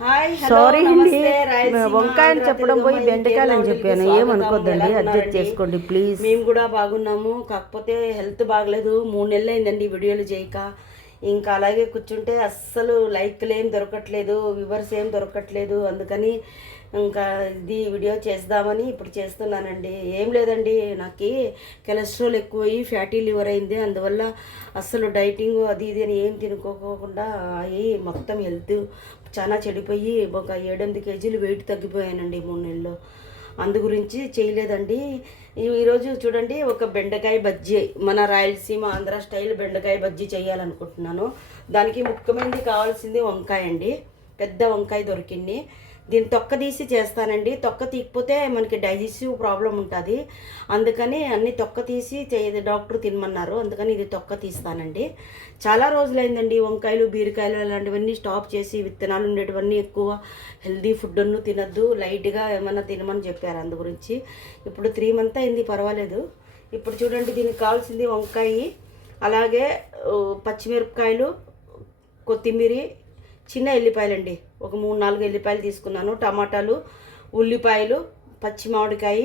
Sorry అండి, వంకాయలు చెప్పడం పోయి బెండకాయలు అని చెప్పాను. ఏమనుకోద్దండి, అడ్జస్ట్ చేసుకోండి ప్లీజ్. మేము కూడా బాగున్నాము, కాకపోతే హెల్త్ బాగలేదు. 3 నెలలు అయిందండి వీడియోలు చేయక. ఇంకా అలాగే కూర్చుంటే అస్సలు లైక్లు ఏం దొరకట్లేదు, వ్యూవర్స్ ఏం దొరకట్లేదు. అందుకని ఇంకా ఇది వీడియో చేద్దామని ఇప్పుడు చేస్తున్నానండి. ఏం లేదండి, నాకు కొలెస్ట్రాల్ ఎక్కువయ్యి ఫ్యాటీ లివర్ అయింది. అందువల్ల అస్సలు డైటింగ్ అది ఇది అని ఏం తినుకోకుండా అయ్యి మొత్తం హెల్త్ చాలా చెడిపోయి ఒక 7-8 కేజీలు వెయిట్ తగ్గిపోయానండి 3 నెలల్లో. అందు గురించి చేయలేదండి. ఈరోజు చూడండి, ఒక బెండకాయ బజ్జీ, మన రాయలసీమ ఆంధ్ర స్టైల్ బెండకాయ బజ్జీ చేయాలనుకుంటున్నాను. దానికి ముఖ్యమైనది కావాల్సింది వంకాయ అండి. పెద్ద వంకాయ దొరికింది. దీన్ని తొక్క తీసి చేస్తానండి. తొక్క తీయకపోతే మనకి డైజెస్టివ్ ప్రాబ్లం ఉంటుంది. అందుకని అన్ని తొక్క తీసి డాక్టర్ తినమన్నారు. అందుకని ఇది తొక్క తీస్తానండి. చాలా రోజులైందండి వంకాయలు బీరకాయలు అలాంటివన్నీ స్టాప్ చేసి, విత్తనాలు ఉండేటివన్నీ ఎక్కువ హెల్దీ ఫుడ్ను తినద్దు, లైట్గా ఏమన్నా తినమని చెప్పారు. అందు గురించి ఇప్పుడు 3 మంత్ అయింది, పర్వాలేదు. ఇప్పుడు చూడండి, దీనికి కావాల్సింది వంకాయ, అలాగే పచ్చిమిరపకాయలు, కొత్తిమీర, చిన్న ఎల్లిపాయలండి, ఒక 3-4 ఎల్లిపాయలు తీసుకున్నాను, టమాటాలు, ఉల్లిపాయలు, పచ్చి మామిడికాయ,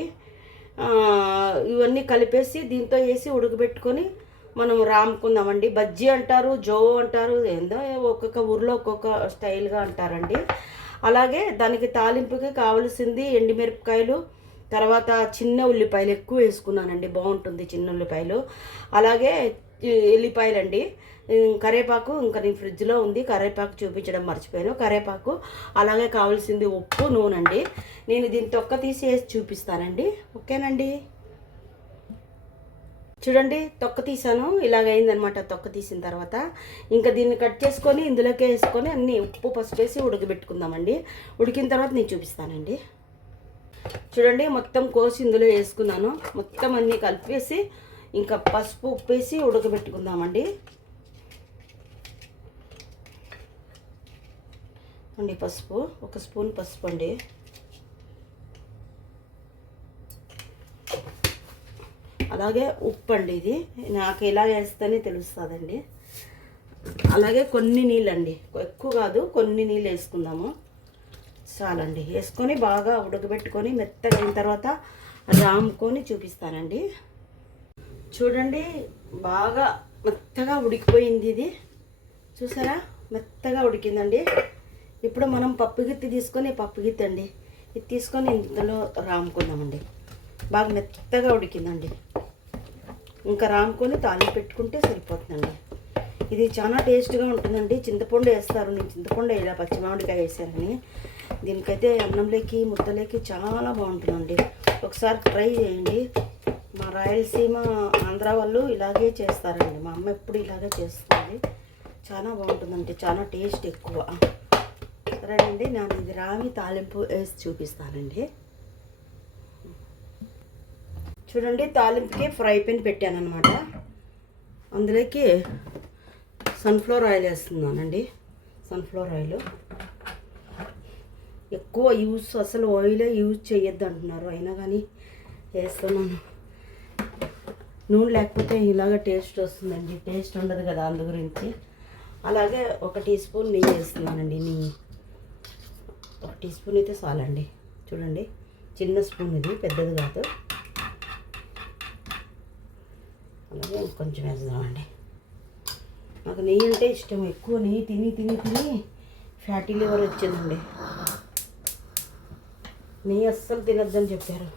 ఇవన్నీ కలిపేసి దీంతో వేసి ఉడకబెట్టుకొని మనం రాముకుందామండి. బజ్జీ అంటారు, జో అంటారు, ఏందో ఒక్కొక్క ఊర్లో ఒక్కొక్క స్టైల్గా అంటారండి. అలాగే దానికి తాలింపుకి కావలసింది ఎండుమిరపకాయలు, తర్వాత చిన్న ఉల్లిపాయలు ఎక్కువ వేసుకున్నానండి, బాగుంటుంది చిన్న ఉల్లిపాయలు. అలాగే ఎల్లిపాయలండి, కరివేపాకు ఇంకా నేను ఫ్రిడ్జ్లో ఉంది, కరివేపాకు చూపించడం మర్చిపోయాను. కరివేపాకు, అలాగే కావాల్సింది ఉప్పు, నూనె అండి. నేను దీన్ని తొక్క తీసి వేసి చూపిస్తానండి, ఓకేనండి. చూడండి, తొక్క తీసాను, ఇలాగైందనమాట. తొక్క తీసిన తర్వాత ఇంకా దీన్ని కట్ చేసుకొని ఇందులోకే వేసుకొని అన్నీ ఉప్పు పసుపు వేసి ఉడకబెట్టుకుందామండి. ఉడికిన తర్వాత నేను చూపిస్తానండి. చూడండి, మొత్తం కోసి ఇందులో వేసుకున్నాను. మొత్తం అన్నీ కలిపేసి ఇంకా పసుపు ఉప్పు వేసి ఉడకబెట్టుకుందామండి. పసుపు, 1 స్పూన్ పసుపు అండి. అలాగే ఉప్పు అండి, ఇది నాకు ఎలా వేస్తేనే తెలుస్తుందండి. అలాగే కొన్ని నీళ్ళండి, ఎక్కువ కాదు, కొన్ని నీళ్ళు వేసుకుందాము చాలండి. వేసుకొని బాగా ఉడకబెట్టుకొని మెత్తగా అయిన తర్వాత రాముకొని చూపిస్తానండి. చూడండి, బాగా మెత్తగా ఉడికిపోయింది ఇది, చూసారా, మెత్తగా ఉడికిందండి. ఇప్పుడు మనం పప్పు గిత్తి తీసుకొని, పప్పు గిత్తి అండి ఇది తీసుకొని ఇందులో రాముకుందామండి. బాగా మెత్తగా ఉడికిందండి. ఇంకా రాముకొని తాలింపు పెట్టుకుంటే సరిపోతుందండి. ఇది చాలా టేస్ట్గా ఉంటుందండి. చింతపండు వేస్తారు, నేను చింతపండు వేయలా, పచ్చి మామిడికాయ వేసానని. దీనికైతే అన్నంలోకి ముద్దలోకి చాలా బాగుంటుందండి. ఒకసారి ట్రై చేయండి. మా రాయలసీమ ఆంధ్ర వాళ్ళు ఇలాగే చేస్తారండి. మా అమ్మ ఎప్పుడు ఇలాగే చేస్తుంది, చాలా బాగుంటుందండి, చాలా టేస్ట్ ఎక్కువ. సరేనండి, నేను ఇది రామి తాలింపు వేసి చూపిస్తానండి. చూడండి, తాలింపుకి ఫ్రై పాన్ పెట్టాను అనమాట. అందులోకి సన్ఫ్లవర్ ఆయిల్ వేస్తున్నానండి. సన్ఫ్లవర్ ఆయిల్ ఎక్కువ అసలు ఆయిలే యూజ్ చేయొద్దు అంటున్నారు, అయినా కానీ వేస్తున్నాను. నూనె లేకపోతే ఇలాగ టేస్ట్ వస్తుందండి, టేస్ట్ ఉండదు కదా, అందు గురించి. అలాగే 1 టీ స్పూన్ నెయ్యి వేస్తున్నానండి. నెయ్యి 1 టీ స్పూన్ అయితే చాలండి. చూడండి, చిన్న స్పూన్ ఇది, పెద్దది కాదు. అలాగే కొంచెం వేద్దామండి. నాకు నెయ్యి అంటే ఇష్టం, ఎక్కువ నెయ్యి తిని తిని తిని ఫ్యాటీ లివర్ వచ్చిందండి. నెయ్యి అస్సలు తినొద్దని చెప్పారు.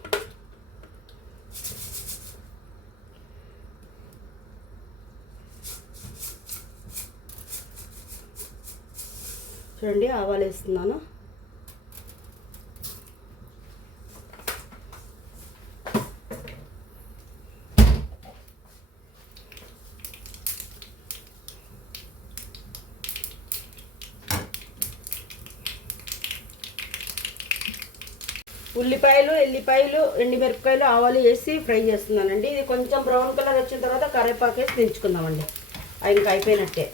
చూడండి, ఆవాలు వేస్తున్నాను. ఉల్లిపాయలు, ఎల్లిపాయలు, ఎండుమిరపకాయలు, ఆవాలు వేసి ఫ్రై చేస్తున్నానండి. ఇది కొంచెం బ్రౌన్ కలర్ వచ్చిన తర్వాత కరివేపాకు వేసి దించుకుందామండి. ఆయనకి అయిపోయినట్టే.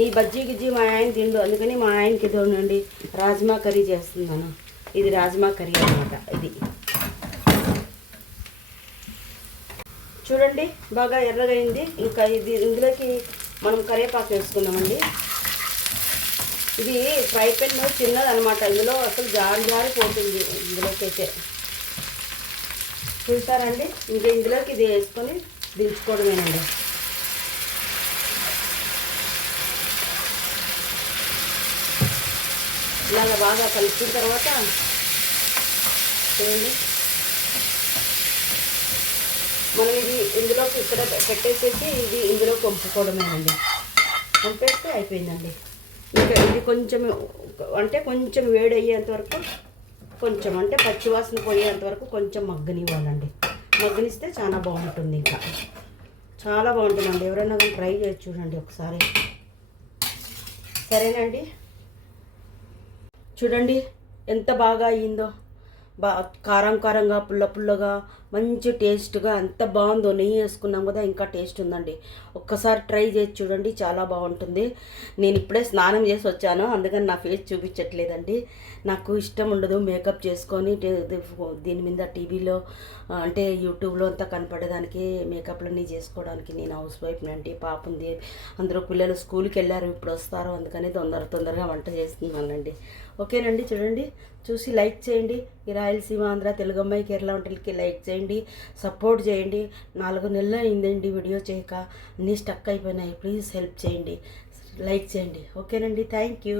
ఈ బజ్జీ గిజ్జీ మా ఆయన తిండు, అందుకని మా ఆయనకి ఇదండి రాజ్మా కర్రీ చేస్తున్నాను. ఇది రాజ్మా కర్రీ అన్నమాట. ఇది చూడండి, బాగా ఎర్రగా అయింది. ఇంకా ఇది ఇందులోకి మనం కరివేపాకు వేసుకుందామండి. ఇది ఫ్రై పెన్ చిన్నది అనమాట, ఇందులో అసలు జారిపోతుంది ఇందులోకి అయితే. చూస్తారండి, ఇంకా ఇందులోకి ఇది వేసుకొని దించుకోవడమేనండి. ఇలాగ బాగా కలిపిన తర్వాత చూడండి, మనం ఇది ఇందులోకి ఇక్కడ పెట్టేసేసి ఇది ఇందులో వంపుకోవడమేనండి. వంపేస్తే అయిపోయిందండి. ఇంకా ఇది కొంచెం అంటే కొంచెం వేడి అయ్యేంత వరకు, కొంచెం అంటే పచ్చివాసన పోయేంత వరకు కొంచెం మగ్గనివ్వాలండి. మగ్గనిస్తే చాలా బాగుంటుంది, ఇంకా చాలా బాగుంటుందండి. ఎవరైనా కానీ ట్రై చేసి చూడండి ఒకసారి. సరేనండి, చూడండి ఎంత బాగా అయ్యిందో. కారం కారంగా, పుల్ల పుల్లగా, మంచి టేస్ట్గా ఎంత బాగుందో. నెయ్యి వేసుకున్నాం కదా, ఇంకా టేస్ట్ ఉందండి. ఒక్కసారి ట్రై చేసి చూడండి, చాలా బాగుంటుంది. నేను ఇప్పుడే స్నానం చేసి వచ్చాను, అందుకని నా ఫేస్ చూపించట్లేదండి. నాకు ఇష్టం ఉండదు మేకప్ చేసుకొని దీని మీద టీవీలో అంటే యూట్యూబ్లో అంతా కనపడేదానికి మేకప్లన్నీ చేసుకోవడానికి. నేను హౌస్ వైఫ్ని అండి, పాప ఉంది, అందరూ పిల్లలు స్కూల్కి వెళ్ళారు, ఇప్పుడు వస్తారు, అందుకని తొందరగా వంట చేస్తున్నానండి. ఓకేనండి, చూడండి, చూసి లైక్ చేయండి. ఈ రాయలసీమ, ఆంధ్ర, తెలుగు అమ్మాయి, కేరళ వంటలకి లైక్ చేయండి, సపోర్ట్ చేయండి. 4 నెలలు అయిందండి వీడియో చేయక, అన్నీ స్టక్ అయిపోయినాయి. ప్లీజ్ హెల్ప్ చేయండి, లైక్ చేయండి. ఓకేనండి, థ్యాంక్ యూ.